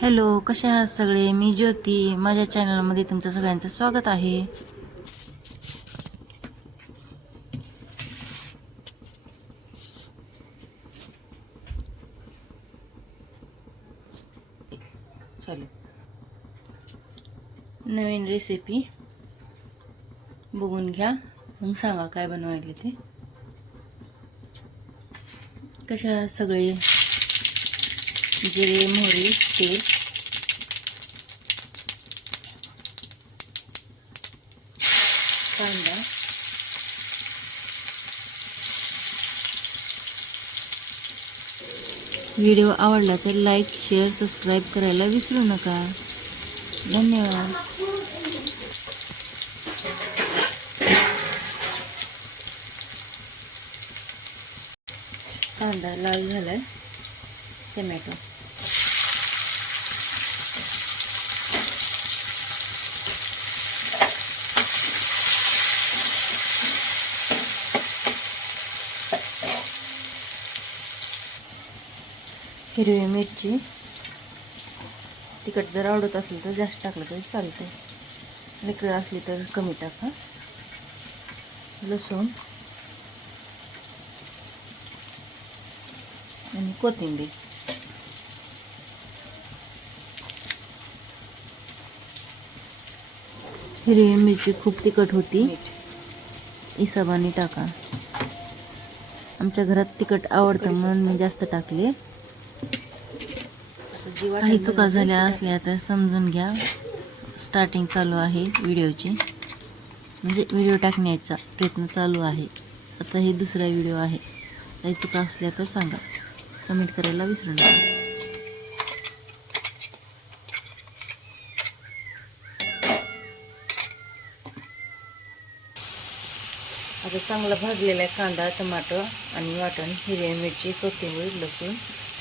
Hello कसे आहात सगळे? मी ज्योती. माझ्या चॅनलमध्ये तुमचं सगळ्यांचं स्वागत आहे. चालेल. नवीन रेसिपी बघून घ्या. मग सांगा काय बनवायला ते. कशा सगळे? जिरे मोहरी तेल कांदा. व्हिडिओ आवडला तर लाईक शेअर सबस्क्राईब करायला विसरू नका. धन्यवाद. कांदा लाल झालाय. टमॅटो. हिरवी मिरची. तिखट जर आवडत असेल तर जास्त टाकलं तरी चालते लेकरं असली तर कमी टाका. लसूण. आणि कोथिंबीर. हिरवी मिरची खूप तिखट होती. हिसाबाने टाका. आमच्या घरात तिखट आवडतं म्हणून मी जास्त टाकले. काही चुका झाल्या असल्या तर समजून घ्या. स्टार्टिंग चालू आहे व्हिडिओची म्हणजे व्हिडिओ टाकण्याचा प्रयत्न चालू आहे. आता हे दुसरा व्हिडिओ आहे. काही चुका असल्या तर सांगा. कमेंट करायला विसरू नका. आता चांगला भाजलेला आहे कांदा टमाटर आणि वाटण हिरवी मिरची कोथिंबीर लसूण.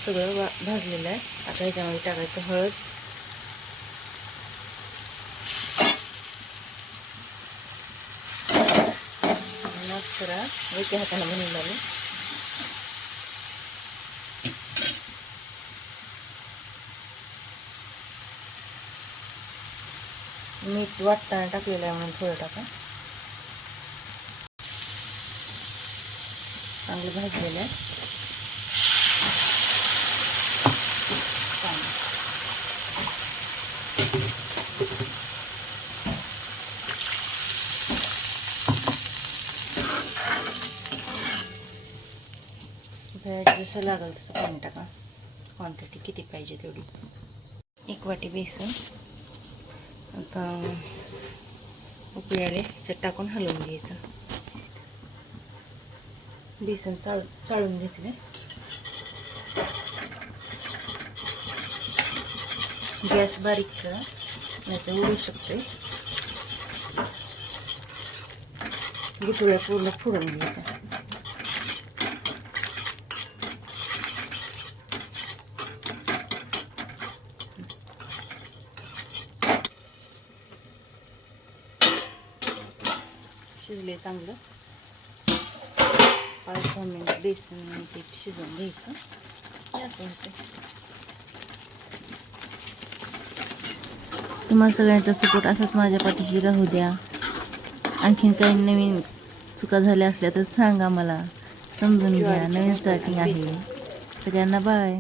सगळं वा भाजलेलं आहे. आता ह्याच्यामध्ये टाकायचं हळद. माफ करा एका हाताने म्हणून लागले मीठ वाटताना टाकलेलं आहे म्हणून थोडं टाका. चांगलं भाजलेलं आहे कांदा. आता जसं लागेल तसं पाणी टाका. क्वांटिटी किती पाहिजे तेवढी. एक वाटी बेसन. आता उकळी आले. टाकून हलवून घ्यायचं. बेसन चाळ चाळून घेतले गॅस बारीक करा. नाही तर उडू शकते गुटुळ्या पूर्ण फुडून घ्यायच्या. शिजले चांगलं. पाच सहा मिनिट बेसन पीठ शिजवून घ्यायचं. असं होते तुम्हाला सगळ्यांचा सपोर्ट असाच माझ्या पाठीशी राहू द्या. आणखीन काही नवीन चुका झाल्या असल्या तर सांगा मला. समजून घ्या. नवीन स्टार्टिंग आहे. सगळ्यांना बाय